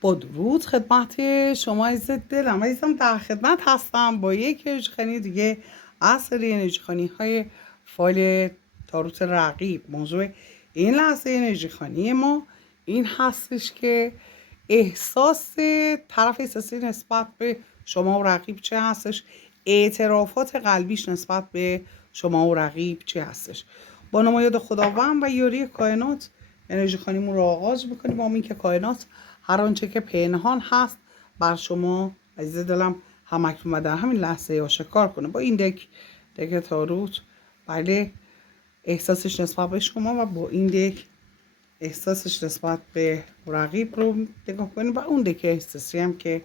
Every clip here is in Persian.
با درود خدمت شما عزیز دلم عزیزم، در خدمت هستم با یک انرژیخوانی دیگه از سری انرژیخوانی های فایل تاروت رقیب. موضوع این لحظه انرژیخوانی ما این هستش که احساس طرف احساسی نسبت به شما و رقیب چه هستش، اعترافات قلبیش نسبت به شما و رقیب چه هستش. با نمایاد خداوند و یاری کائنات انرژی خانیمون رو آغاز میکنیم با این که کائنات هر آنچه که پنهان هست بر شما عزیز دلم هم اکنون و در همین لحظه آشکار کنه. با این دک تاروت بله احساسش نسبت به شما و با این دک احساسش نسبت به رقیب رو نگاه کنیم و اون دک احساسی هم که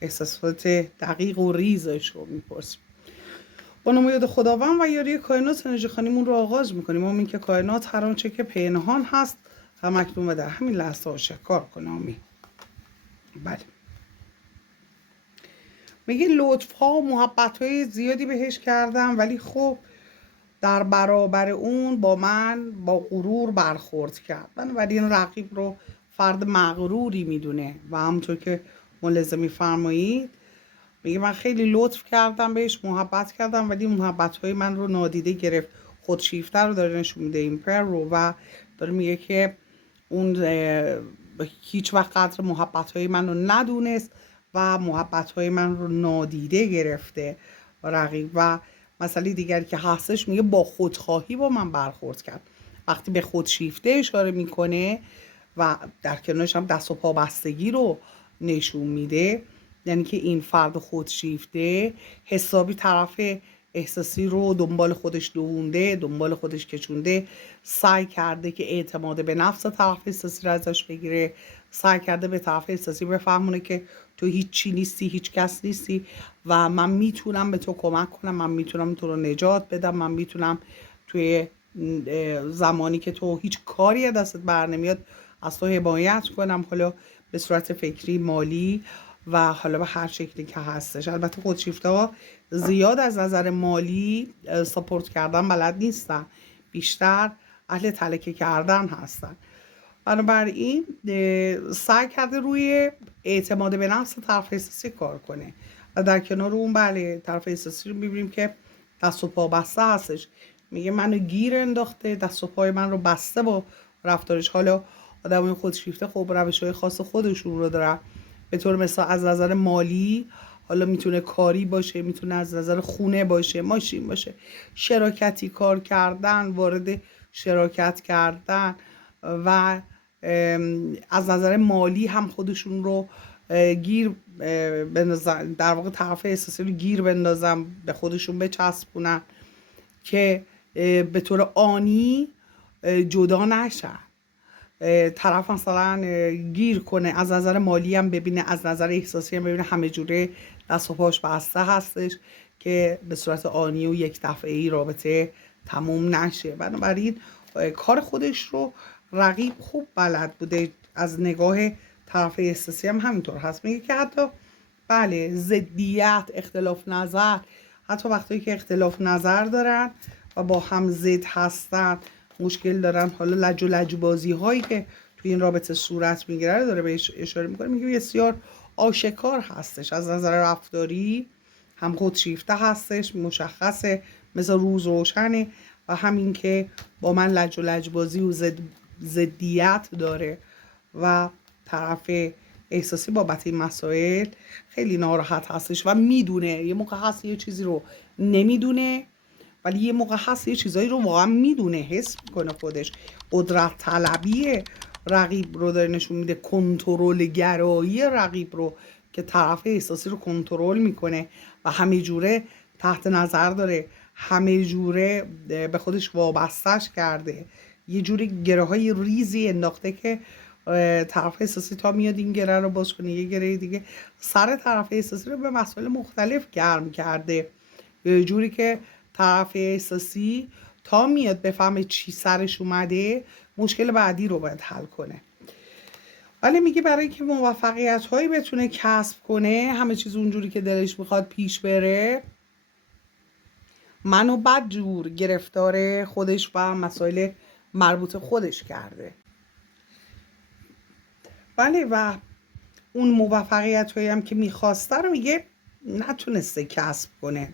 احساسات دقیق و ریزش رو میپرسیم. با نمایاد خداوند و یاری کائنات انرژی خانیمون رو آغاز میکنیم. آمین که کائنات هر آنچه که پنهان هست هم اکنون و در همین لحظه آشکار کنه. آمین. بله میگه لطف ها و محبت های زیادی بهش کردم ولی خب در برابر اون با من با غرور برخورد کرد. بنابراین رقیب رو فرد مغروری میدونه و همونطور که ملاحظه میفرمایید میگه من خیلی لطف کردم بهش، محبت کردم ولی محبت های من رو نادیده گرفت. خودشیفته رو داره نشون میده این پر رو و داره میگه که اون هیچ وقت قدر محبت های من رو ندونست و محبت های من رو نادیده گرفته رقیب. و مسئله دیگری که هستش میگه با خودخواهی با من برخورد کرد. وقتی به خودشیفته اشاره میکنه و در کنارش هم دست و پا بستگی رو نشون میده، یعنی که این فرد خودشیفته حسابی طرف احساسی رو دنبال خودش دوونده، دنبال خودش کشونده، سعی کرده که اعتماد به نفس طرف احساسی رو ازش بگیره، سعی کرده به طرف احساسی بفهمونه که تو هیچی نیستی، هیچ کس نیستی و من میتونم به تو کمک کنم، من میتونم تو رو نجات بدم، من میتونم توی زمانی که تو هیچ کاری دستت بر نمیاد از تو حمایت کنم، حالا به صورت فکری، مالی و حالا به هر شکلی که هستش. البته خودشیفته ها زیاد از نظر مالی ساپورت کردن بلد نیستن، بیشتر اهل تلکه کردن هستن. بنابراین سعی کرده روی اعتماد به نفس طرف احساسی کار کنه و در کنار اون بله طرف احساسی رو میبینیم که دست و پا بسته هستش. میگه منو گیر انداخته، دست و پای من رو بسته با رفتارش. حالا آدمای خودشیفته خب روش‌های خاص خودشون رو دارن، به طور مثال از نظر مالی حالا میتونه کاری باشه، میتونه از نظر خونه باشه، ماشین باشه، شراکتی کار کردن، وارد شراکت کردن و از نظر مالی هم خودشون رو گیر بندازن، در واقع طرف احساسی رو گیر بندازن، به خودشون بچسبونن که به طور آنی جدا نشن. طرف مثلا گیر کنه، از نظر مالی هم ببینه، از نظر احساسی هم ببینه همه جوره دست و پاش بسته هستش که به صورت آنی و یک دفعه‌ای رابطه تموم نشه. بنابراین کار خودش رو رقیب خوب بلد بوده. از نگاه طرف احساسی هم همینطور هست. میگه که حتی بله ضدیت، اختلاف نظر، حتی وقتی که اختلاف نظر دارن و با هم ضد هستن، مشکل دارن، حالا لج و لجبازی هایی که توی این رابطه صورت میگیره داره بهش اشاره میکنه. میگه بسیار آشکار هستش از نظر رفتاری، هم خودشیفته هستش، مشخصه، مثل روز روشنه و همین که با من لج و لجبازی و ضدیت داره و طرف احساسی بابت این مسائل خیلی ناراحت هستش و میدونه. یه موقع هست یه چیزی رو نمیدونه ولی یه موقع هست یه چیزایی رو واقعا میدونه، حس میکنه خودش. قدرت طلبی رقیب رو داره نشون میده، کنترل گرایی رقیب رو که طرف احساسی رو کنترل میکنه و همه جوره تحت نظر داره، همه جوره به خودش وابستش کرده، یه جوری گره های ریزی انداخته که طرف احساسی تا میاد این گره رو باز کنه یه گره دیگه سر طرف احساسی رو به مسائل مختلف گرم کرده، یه جوری که طرف احساسی تا میاد بفهمه چی سرش اومده مشکل بعدی رو باید حل کنه. ولی میگه برای اینکه موفقیت هایی بتونه کسب کنه، همه چیز اونجوری که دلش میخواد پیش بره، منو بد جور گرفتار خودش و مسائل مربوط خودش کرده. بله و اون موفقیت هایی هم که میخواسته رو میگه نتونسته کسب کنه.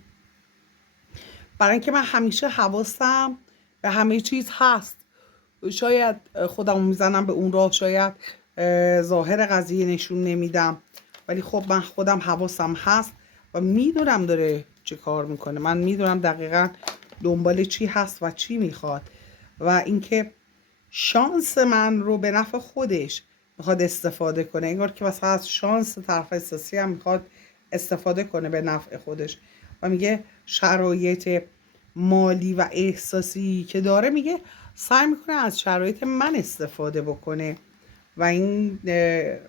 برای اینکه من همیشه حواسم به همه چیز هست. شاید خودمو میزنم به اون راه، شاید ظاهر قضیه نشون نمیدم، ولی خب من خودم حواسم هست و میدونم داره چه کار میکنه. من میدونم دقیقا دنبال چی هست و چی میخواد و اینکه شانس من رو به نفع خودش میخواد استفاده کنه. انگار که مثلا از شانس طرف احساسی هم میخواد استفاده کنه به نفع خودش و میگه شرایط مالی و احساسی که داره، میگه سعی میکنه از شرایط من استفاده بکنه و این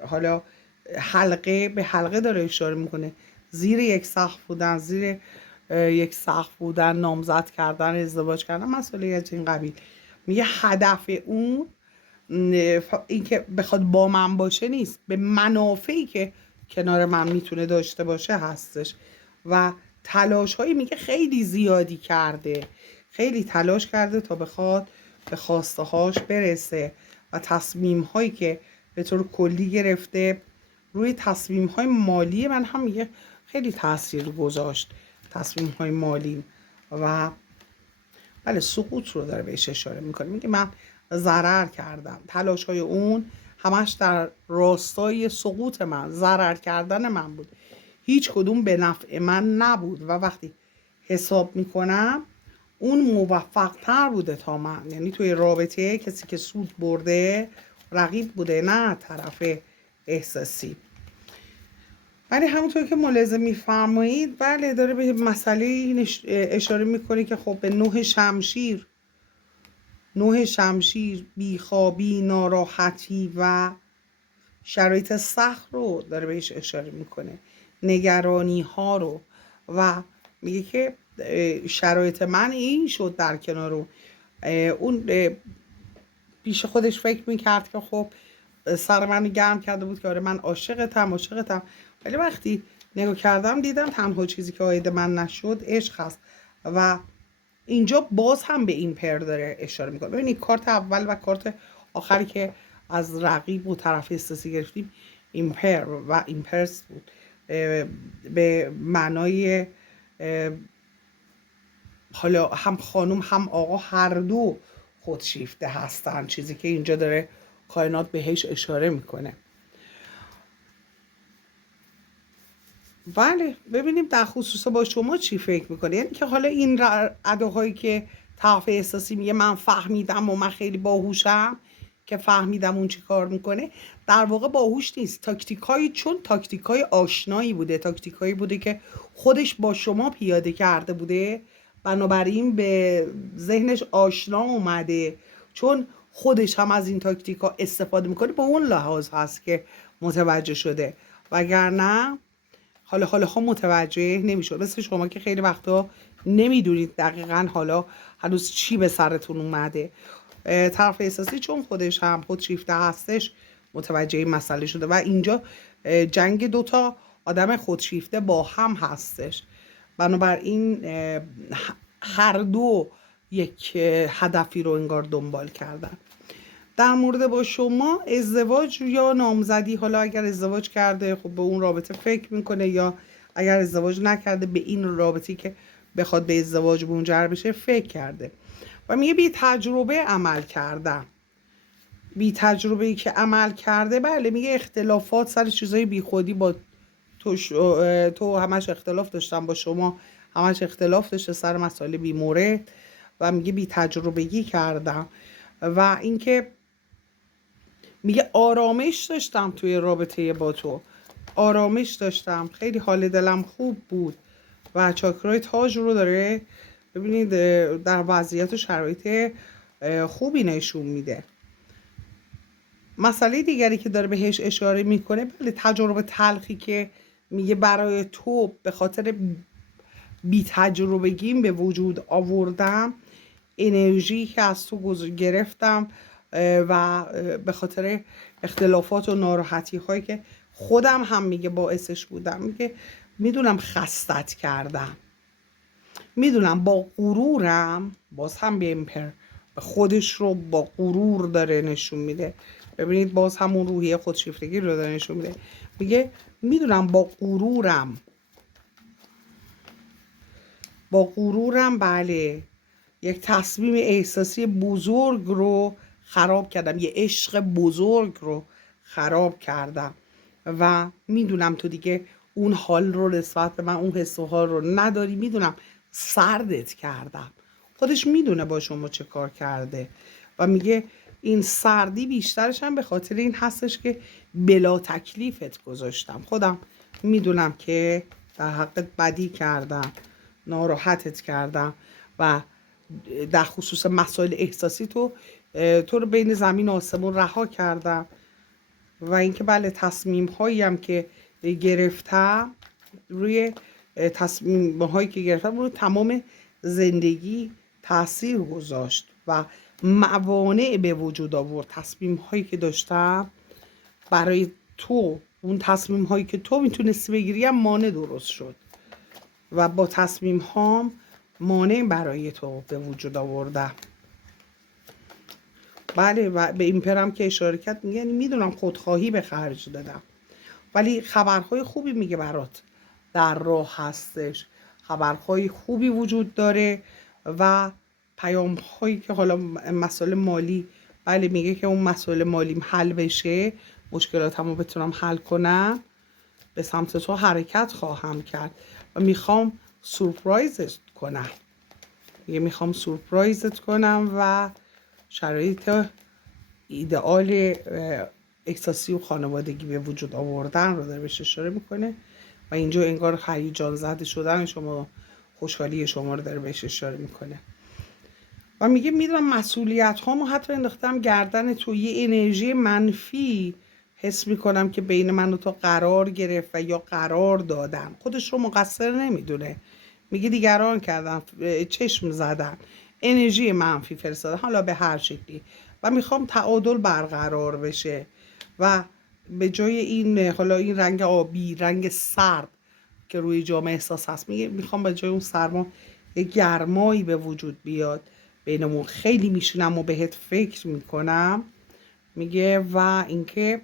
حالا حلقه به حلقه داره اشاره میکنه. زیر یک سقف بودن، زیر یک سقف بودن، نامزد کردن، ازدواج کردن، مسئله از این قبیل. میگه هدف اون این که بخواد با من باشه نیست، به منافعی که کنار من میتونه داشته باشه هستش و تلاش هایی میگه خیلی زیادی کرده، خیلی تلاش کرده تا بخواد به خواسته هاش برسه و تصمیم هایی که به طور کلی گرفته روی تصمیم های مالی من هم میگه خیلی تاثیر گذاشت. تصمیم های مالی و بله سقوط رو داره بهش اشاره میکنه. میگه من ضرر کردم، تلاش های اون همش در راستای سقوط من، ضرر کردن من بود، هیچ کدوم به نفع من نبود و وقتی حساب میکنم اون موفق تر بوده تا من. یعنی توی رابطه کسی که سود برده رقیب بوده، نه طرف احساسی. ولی همونطور که ملاحظه میفرمایید بله داره به مسئله اشاره میکنه که خب به نوع شمشیر بیخوابی، ناراحتی و شرایط سخت رو داره بهش اشاره میکنه، نگرانی ها رو و میگه که شرایط من این شد در کنار اون پیش خودش فکر میکرد که خب سر من گرم کرده بود که آره من عاشقتم، ولی وقتی نگاه کردم دیدم تنها چیزی که عاید من نشد عشق هست و اینجا باز هم به این پر داره اشاره میکنه. ببینید کارت اول و کارت آخری که از رقیب و طرف احساسی گرفتیم ایمپر و ایمپرس بود، به معنای حالا هم خانم هم آقا هر دو خودشیفته هستن، چیزی که اینجا داره کائنات بهش اشاره میکنه. بله ببینیم در خصوص با شما چی فکر میکنه. یعنی که حالا این اداهایی که طرف احساسی میگه من فهمیدم و من خیلی باهوشم که فهمیدم اون چی کار میکنه، در واقع باهوش نیست. چون تاکتیکای آشنایی بوده، تاکتیکایی بوده که خودش با شما پیاده کرده بوده، بنابراین به ذهنش آشنا اومده، چون خودش هم از این تاکتیکا استفاده میکنه، به اون لحاظ هست که متوجه شده، وگرنه حالا متوجه نمیشد. مثل شما که خیلی وقتا نمیدونید دقیقا حالا هنوز چی به سرتون اومده. طرف احساسی چون خودش هم خودشیفته هستش متوجه این مسئله شده و اینجا جنگ دوتا آدم خودشیفته با هم هستش، بنابراین هر دو یک هدفی رو انگار دنبال کردن. در مورد با شما ازدواج یا نامزدی، حالا اگر ازدواج کرده خب به اون رابطه فکر میکنه، یا اگر ازدواج نکرده به این رابطی که بخواد به ازدواج منجر بشه فکر کرده و میگه بی تجربه عمل کردم. بی تجربه ای که عمل کرده، بله میگه اختلافات سر چیزای بی خودی با تو همش اختلاف داشتم، با شما همش اختلاف داشته سر مسائل بی مورد و میگه بی تجربگی کردم و اینکه میگه آرامش داشتم توی رابطه با تو، آرامش داشتم، خیلی حال دلم خوب بود و چاکرای تاج رو داره ببینید در وضعیت و شرایط خوبی نشون میده. مسئله دیگری که داره بهش اشاره میکنه بله تجربه تلخی که میگه برای تو به خاطر بی تجربگیم به وجود آوردم، انرژی که از تو گرفتم و به خاطر اختلافات و ناراحتی هایی که خودم هم میگه باعثش بودم، میگه میدونم خستت کردم، میدونم با غرورم، باز هم به خودش رو با غرور داره نشون میده، ببینید باز همون روحیه خودشیفتگی رو داره نشون میده. میگه میدونم با غرورم بله یک تصمیم احساسی بزرگ رو خراب کردم، یه عشق بزرگ رو خراب کردم و میدونم تو دیگه اون حال رو نسبت به من، اون حس و حال رو نداری، میدونم سردت کردم. خودش میدونه با شما چه کار کرده و میگه این سردی بیشترش هم به خاطر این هستش که بلا تکلیفت گذاشتم. خودم میدونم که در حقت بدی کردم، ناراحتت کردم و در خصوص مسائل احساسی تو رو بین زمین و آسمون رها کردم و اینکه بله تصمیم هایی هم که گرفتم روی تصمیم هایی که گرفتم روی تمام زندگی تاثیر گذاشت و موانع به وجود آورد. تصمیم هایی که داشتم برای تو، اون تصمیم هایی که تو میتونستی بگیری هم مانع درست شد و با تصمیم هام مانع برای تو به وجود آوردم. بله و به این پرم که اشاره کرد میگه یعنی میدونم خودخواهی به خرج دادم ولی خبرهای خوبی میگه برات در راه هستش، خبرهای خوبی وجود داره و پیام هایی که حالا مسائل مالی، بله میگه که اون مسائل مالیم حل بشه، مشکلاتمو بتونم حل کنم، به سمت تو حرکت خواهم کرد و میخوام سورپرایزت کنم. میگه میخوام سورپرایزت کنم و شرایط ایدئال احساسی و خانوادگی به وجود آوردن رو داره بهش اشاره میکنه و اینجا انگار هیجان زده شدن شما، خوشحالی شما رو داره بهش اشاره میکنه و میگه میدونم مسئولیت هامو حتی انداختم گردن تو، یه انرژی منفی حس میکنم که بین من و تو قرار گرفت و یا قرار دادن. خودش رو مقصر نمیدونه، میگه دیگران کردن، چشم زدن، انرژی منفی فرستادن، حالا به هر شکلی و میخوام تعادل برقرار بشه و به جای این حالا این رنگ آبی، رنگ سرد که روی جامعه احساس هست، میگه میخوام به جای اون سرما یه گرمایی به وجود بیاد بینمون. خیلی میشینم و بهت فکر میکنم، میگه و اینکه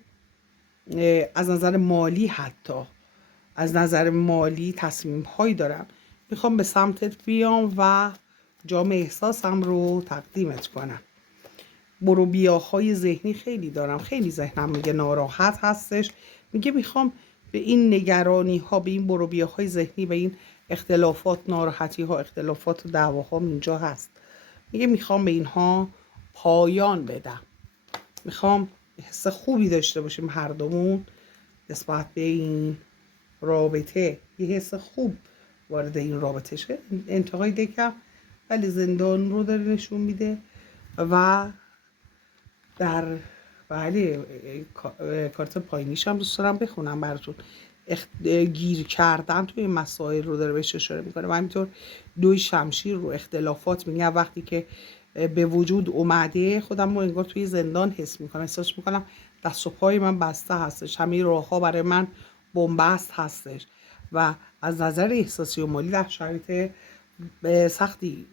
از نظر مالی، حتی از نظر مالی تصمیم هایی دارم، میخوام به سمتت بیام و جام احساسم رو تقدیمت کنم. برو بیاهای ذهنی خیلی دارم، خیلی ذهنم میگه ناراحت هستش، میگه میخوام به این نگرانی ها، به این برو بیاهای ذهنی، به این اختلافات، ناراحتی ها، اختلافات و دعواها اینجا هست، میگه میخوام به اینها پایان بدم، میخوام حس خوبی داشته باشیم هر دومون نسبت به این رابطه، یه حس خوب وارد این رابطه شه. انتهای دکم ولی زندان رو داره نشون میده و در بله کارت پایینیش هم دوست دارم بخونم براتون. گیر کردن توی مسائل رو داره بهش اشاره میکنه و همینطور دوی شمشیر رو اختلافات میگه وقتی که به وجود اومده خودم رو انگار توی زندان حس میکنم، احساس میکنم دست و پای من بسته هستش، همه راه ها برای من بنبست هستش و از نظر احساسی و مالی در شرایط سختی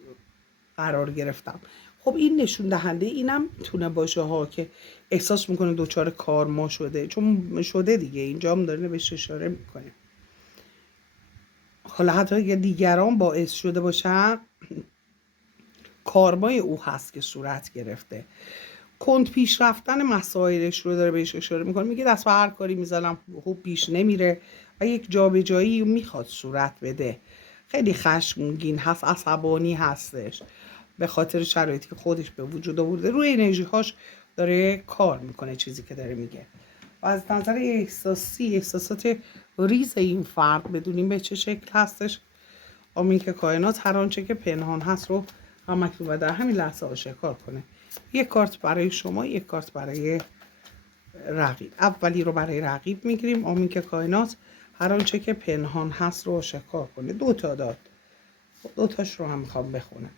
قرار گرفتم. خب این نشون دهنده اینم میتونه باشه ها که احساس میکنه دوچار کارما شده، چون شده دیگه، اینجا هم داره بهش اشاره میکنه. حالا حتی اگه دیگران باعث شده باشن، کارمای او هست که صورت گرفته. کند پیش رفتن مسائلش رو داره بهش اشاره میکنه، میگه دست به هر کاری میزنم خوب پیش نمیره و یک جابجایی میخواد صورت بده. خیلی خشمگین هست، عصبانی هستش به خاطر شرایطی که خودش به وجود آورده، روی انرژی هاش داره کار میکنه، چیزی که داره میگه. و از نظر احساسی، احساسات ریز این فرد بدونیم به چه شکل هستش. آمین که کائنات هر آنچه که پنهان هست رو همکنون و در همین لحظه آشکار کنه. یک کارت برای شما، یک کارت برای رقیب. اولی رو برای رقیب میگیریم. آمین که کائنات هر آنچه که پنهان هست رو آشکار کنه. 2 تا داد، 2 تاش رو هم میخوام بخونم.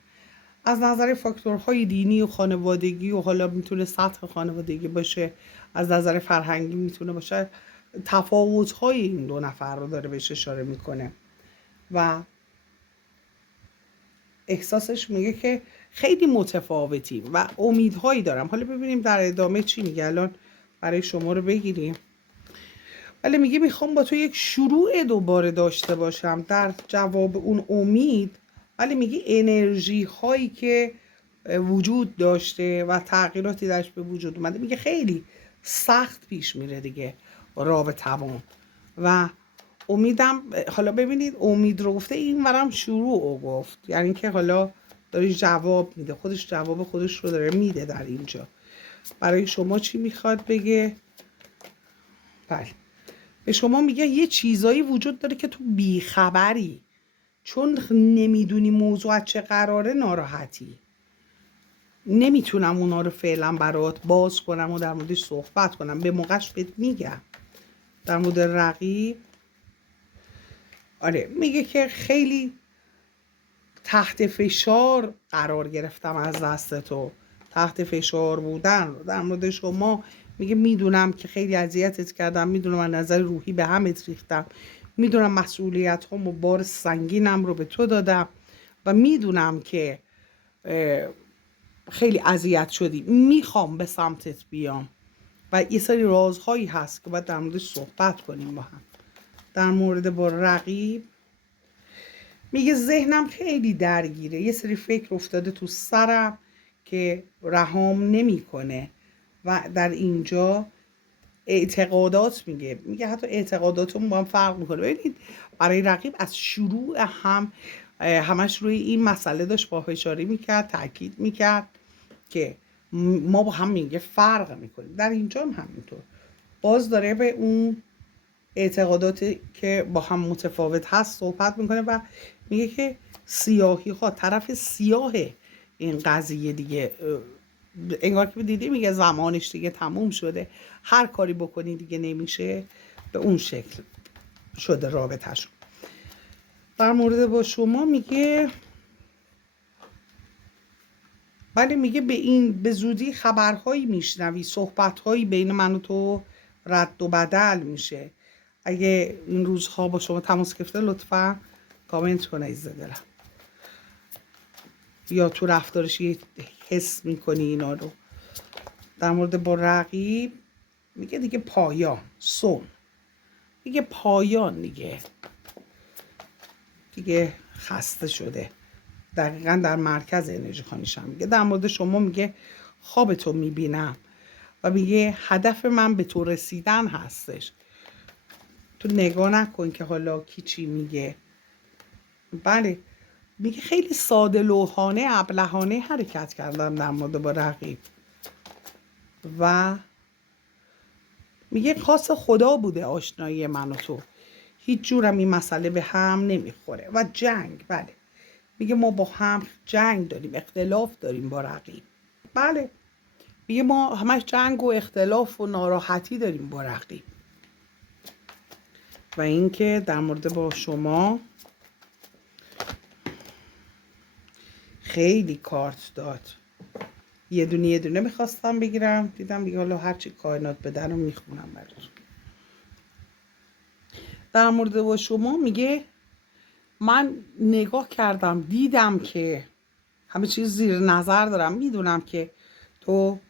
از نظر فاکتورهای دینی و خانوادگی و حالا میتونه سطح خانوادگی باشه، از نظر فرهنگی میتونه باشه، تفاوت‌های این 2 نفر رو داره بهش اشاره میکنه و احساسش میگه که خیلی متفاوتیم و امیدهایی دارم. حالا ببینیم در ادامه چی میگه. الان برای شما رو بگیریم. ولی میگه میخوام با تو یک شروع دوباره داشته باشم در جواب اون امید. ولی میگه انرژی هایی که وجود داشته و تغییراتی درش به وجود اومده، میگه خیلی سخت پیش میره دیگه رابطمون. و امیدم، حالا ببینید امید رو گفته، این ورم شروع رو گفت، یعنی که حالا داره جواب میده، خودش جواب خودش رو داره میده در اینجا. برای شما چی میخواد بگه؟ بله، به شما میگه یه چیزایی وجود داره که تو بیخبری، چون نمیدونی موضوع از چه قراره ناراحتی. نمیتونم اونا رو فعلا برات باز کنم و در موردش صحبت کنم، به موقعش بهت میگم. در مورد رقیب، آره میگه که خیلی تحت فشار قرار گرفتم از دست تو. تحت فشار بودن رو در مورد شما میگه میدونم که خیلی اذیتت کردم، میدونم از نظر روحی به همت ریختم، میدونم مسئولیت هم و بار سنگینم رو به تو دادم و میدونم که خیلی اذیت شدی، میخوام به سمتت بیام و یه سری رازهایی هست که باید در موردش صحبت کنیم با هم. در مورد با رقیب میگه ذهنم خیلی درگیره، یه سری فکر افتاده تو سرم که رهام نمیکنه و در اینجا اعتقادات میگه حتی اعتقاداتمون با هم فرق میکنه. ببینید برای رقیب از شروع همش روی این مسئله داشت پافشاری میکرد، تاکید میکرد که ما با هم میگه فرق میکنیم. در اینجا هم همینطور باز داره به اون اعتقاداتی که با هم متفاوت هست صحبت میکنه و میگه که سیاهی ها، طرف سیاه این قضیه دیگه، انگار که دیدی میگه زمانش دیگه تموم شده، هر کاری بکنی دیگه نمیشه، به اون شکل شده رابطه‌شون. در مورد با شما میگه ولی میگه به زودی خبرهایی میشنوی، صحبتهایی بین من و تو رد و بدل میشه. اگه این روزها با شما تماس گرفته لطفا کامنت کنه عزیز دلم، یا تو رفتارش حس میکنی اینا رو. در مورد با رقیب میگه دیگه پایان، میگه پایان دیگه خسته شده، دقیقا در مرکز انرژی خانیش هم میگه. در مورد شما میگه خوابتو میبینم و میگه هدف من به تو رسیدن هستش، تو نگاه نکن که حالا کی چی میگه. بله، میگه خیلی ساده لوحانه ابلهانه حرکت کردم در مورد با رقیب و میگه خاص خدا بوده آشنایی من و تو، هیچ جورم این مسئله به هم نمیخوره. و جنگ، بله میگه ما با هم جنگ داریم، اختلاف داریم با رقیب. بله میگه ما همش جنگ و اختلاف و ناراحتی داریم با رقیب. و اینکه در مورد با شما خیلی کارت داد، یه دونه میخواستم بگیرم، دیدم دیگه حالا هرچی کائنات بدن رو میخونم براتون. در مورد با شما میگه من نگاه کردم دیدم که همه چیز زیر نظر دارم، میدونم که تو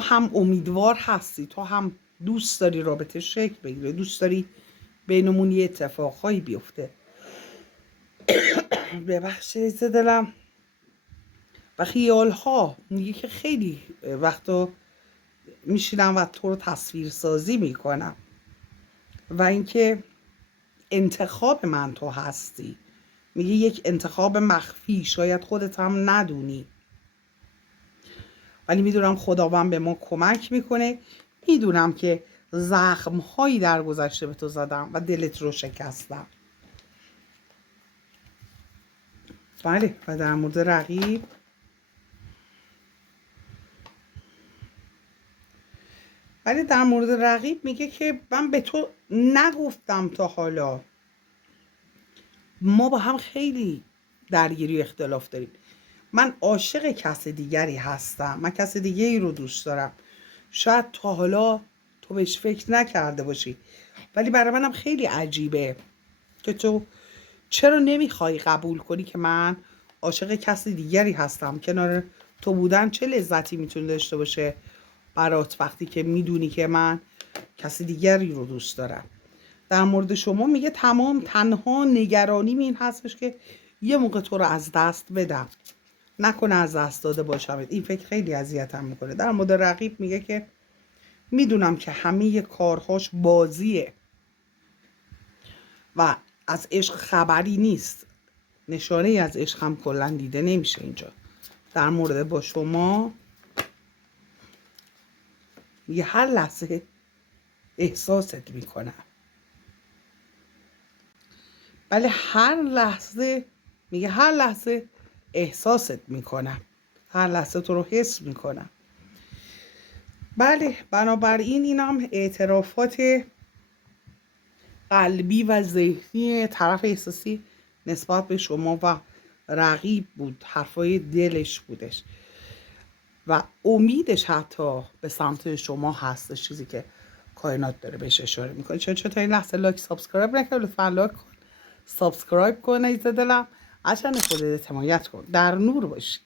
هم امیدوار هستی، تو هم دوست داری رابطه شکل بگیره، دوست داری بینمون یه اتفاقهایی بیفته. ببخشید دلم. و خیالها میگه که خیلی وقتا میشینم و تو رو تصویر سازی میکنم و اینکه انتخاب من تو هستی. میگه یک انتخاب مخفی، شاید خودت هم ندونی، ولی میدونم خداوند به ما کمک میکنه. میدونم که زخمهایی در گذشته به تو زدم و دلت رو شکستم. بله، و در مورد رقیب میگه که من به تو نگفتم تا حالا، ما با هم خیلی درگیری و اختلاف داریم، من عاشق کس دیگری هستم، من کس دیگری رو دوست دارم، شاید تا حالا تو بهش فکر نکرده باشی، ولی برای منم خیلی عجیبه که تو چرا نمیخوای قبول کنی که من عاشق کس دیگری هستم، کنار تو بودن چه لذتی میتونه داشته باشه برات وقتی که میدونی که من کسی دیگری رو دوست دارم. در مورد شما میگه تنها نگرانیم این هستش که یه موقع تو رو از دست بدم، نکنه از دست داده باشم. این فکر خیلی اذیتم میکنه. در مورد رقیب میگه که میدونم که همه کارهاش بازیه و از عشق خبری نیست، نشانه از عشق هم کلا دیده نمیشه اینجا. در مورد با شما میگه هر لحظه احساست میکنم. بله هر لحظه، میگه هر لحظه احساست میکنم، هر لحظه تو رو حس میکنم. بله بنابراین این هم اعترافات قلبی و ذهنی طرف احساسی نسبت به شما و رقیب بود، حرفای دلش بودش و امیدش حتی به سمت شما هستش، چیزی که کائنات داره بهش اشاره میکنه. چون تا این لحظه لایک سابسکرایب نکرد، لطفا لایک کن، سابسکرایب کن عزیز دلم، عشان خودت حمایت کن. در نور باشی.